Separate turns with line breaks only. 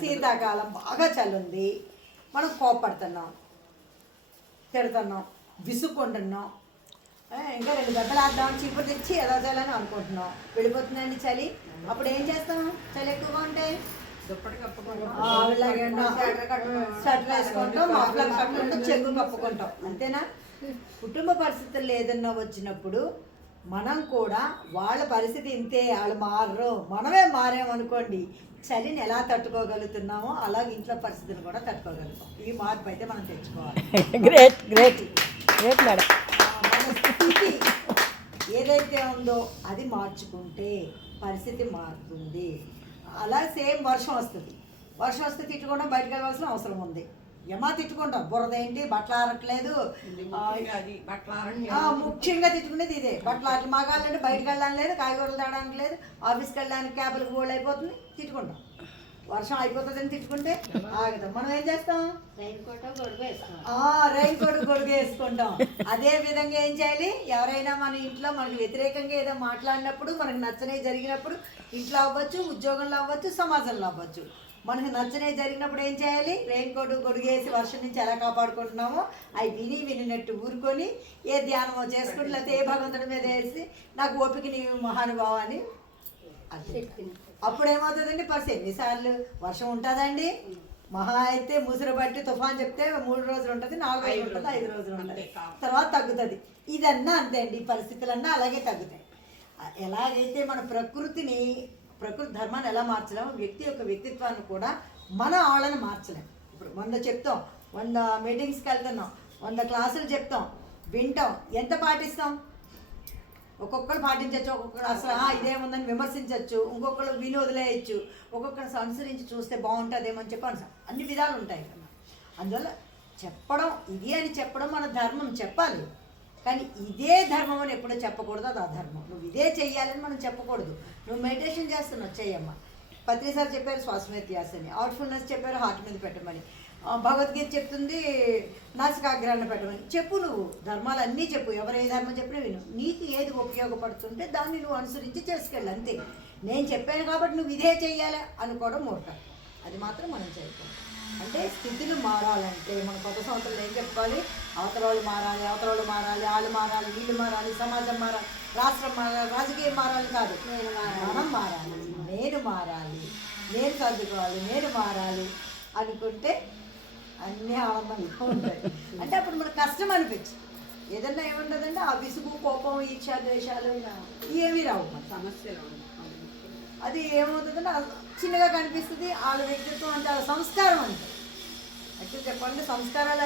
శీతాకాలం బాగా చల్లుంది. మనం కోపడుతున్నాం తిడుతున్నాం. విసుక్కుంటున్నాం. ఇంకా రెండు దెబ్బలు వేద్దాం చీపురు తెచ్చి ఎలా చేయాలని అనుకుంటున్నాం. వెళ్ళిపోతుందండి చలి. అప్పుడు ఏం చేస్తాం? చలి ఎక్కువగా ఉంటే. స్వెటర్ వేసుకుంటాం. మాఫ్లర్ కట్టుకుంటాం కప్పుకుంటాం. అంతేనా? కుటుంబ పరిస్థితులు ఏదన్నా వచ్చినప్పుడు మనం కూడా వాళ్ళ పరిస్థితి ఇంతే వాళ్ళు మారరు. మనమే మారామనుకోండి చలిని ఎలా తట్టుకోగలుగుతున్నామో అలాగే ఇంట్లో పరిస్థితిని కూడా తట్టుకోగలుగుతాం. ఈ మార్పు అయితే మనం తెచ్చుకోవాలి.
గ్రేట్ గ్రేట్ గ్రేట్ మేడం
ఆ, మన స్థితి ఏదైతే ఉందో అది మార్చుకుంటే పరిస్థితి మారుతుంది. అలా సేమ్ వర్షం వస్తుంది. వర్షం వస్తే తిట్టుకోవడం బయటకు వెళ్ళవలసిన అవసరం ఉంది. ఏమా తిట్టుకుంటాం. బురద ఏంటి? బట్టలు ఆరట్లేదు. ముఖ్యంగా తిట్టుకునేది ఇదే. బట్టలు అట్లా మగాలంటే బయటకు వెళ్ళడానికి లేదు కాయగూరలు తేడానికి లేదు. ఆఫీస్కి వెళ్ళడానికి క్యాబ్లకు గోళ్ళు అయిపోతుంది తిట్టుకుంటాం. వర్షం అయిపోతుందని తిట్టుకుంటే ఆగదు. మనం ఏం చేస్తాం?
రైన్ కోట్ గొడుగు
వేసుకుంటాం. అదే విధంగా ఏం చేయాలి? ఎవరైనా మన ఇంట్లో మనకి వ్యతిరేకంగా ఏదో మాట్లాడినప్పుడు మనకు నచ్చనే జరిగినప్పుడు ఇంట్లో అవ్వచ్చు ఉద్యోగంలో అవ్వచ్చు సమాజంలో అవ్వచ్చు. మనకు నచ్చనే జరిగినప్పుడు ఏం చేయాలి? రెయిన్ కోట్ గొడుగు వేసి వర్షం నుంచి ఎలా కాపాడుకుంటున్నామో అవి విని వినినట్టు ఊరుకొని ఏ ధ్యానమో చేసుకుని లేకపోతే ఏ భగవంతుడి మీద వేసి నాకు ఓపిక నీ మహానుభావాన్ని అప్పుడు ఏమవుతుందండి? పరిస్థితి ఎన్నిసార్లు వర్షం ఉంటుందండి? మహా అయితే ముసురు బట్టి తుఫాన్ చెప్తే మూడు రోజులు ఉంటుంది నాలుగు రోజులు ఉంటుంది ఐదు రోజులు ఉంటుంది. తర్వాత తగ్గుతుంది. ఇదన్నా అంతే అండి ఈ పరిస్థితులన్నా అలాగే తగ్గుతాయి. ఎలాగైతే మన ప్రకృతిని ప్రకృతి ధర్మాన్ని ఎలా మార్చలేము వ్యక్తి యొక్క వ్యక్తిత్వాన్ని కూడా మన వాళ్ళని మార్చలేం. ఇప్పుడు వంద చెప్తాం వంద మీటింగ్స్కి వెళ్తున్నాం వంద క్లాసులు చెప్తాం వింటాం ఎంత పాటిస్తాం? ఒక్కొక్కరు పాటించవచ్చు ఒక్కొక్కరు అసలు ఇదేముందని విమర్శించవచ్చు ఇంకొకరు విని వదిలేయచ్చు ఒక్కొక్కరు అనుసరించి చూస్తే బాగుంటుందేమో అని చెప్పి అన్ని విధాలు ఉంటాయి కదా. అందువల్ల చెప్పడం ఇది అని చెప్పడం మన ధర్మం చెప్పాలి. కానీ ఇదే ధర్మం అని ఎప్పుడో చెప్పకూడదు అది అధర్మం. నువ్వు ఇదే చెయ్యాలని మనం చెప్పకూడదు. నువ్వు మెడిటేషన్ చేస్తున్నావు చెయ్యమ్మా. పత్రిసారి చెప్పారు శ్వాస మీద తీయాసని అవుట్ఫుల్నెస్ చెప్పారు హార్ట్ మీద పెట్టమని. భగవద్గీత చెప్తుంది నాసికాగ్రహణ పెట్టమని. చెప్పు నువ్వు ధర్మాలు అన్నీ చెప్పు. ఎవరు ఏ ధర్మం చెప్పినా విను. నీకు ఏది ఉపయోగపడుతుంటే దాన్ని నువ్వు అనుసరించి చేసుకెళ్ళి అంతే. నేను చెప్పాను కాబట్టి నువ్వు ఇదే చెయ్యాలి అనుకోవడం మూర్ఖం. అది మాత్రం మనం చేయకూడదు. అంటే స్థితులు మారాలంటే మన కొత్త సంవత్సరంలో ఏం చెప్పుకోవాలి? అవతల వాళ్ళు మారాలి అవతల వాళ్ళు మారాలి వాళ్ళు మారాలి వీళ్ళు మారాలి సమాజం మారాలి రాష్ట్రం మారాలి రాజకీయం మారాలి కాదు. మనం మారాలి. నేను మారాలి. నేను సర్దుకోవాలి. నేను మారాలి అనుకుంటే అన్నీ ఆనందంగా ఉంటాయి. అంటే అప్పుడు మనకు కష్టం అనిపించదు. ఏదన్నా ఏముంటుందంటే ఆ విసుగు కోపం ఈర్ష ద్వేషాలు ఏమీ రావు.
సమస్యలు
అది ఏమవుతుందంటే చిన్నగా కనిపిస్తుంది. వాళ్ళ వ్యక్తిత్వం అంటే వాళ్ళ సంస్కారం అంటే యాక్చువల్ చెప్పండి సంస్కారాలు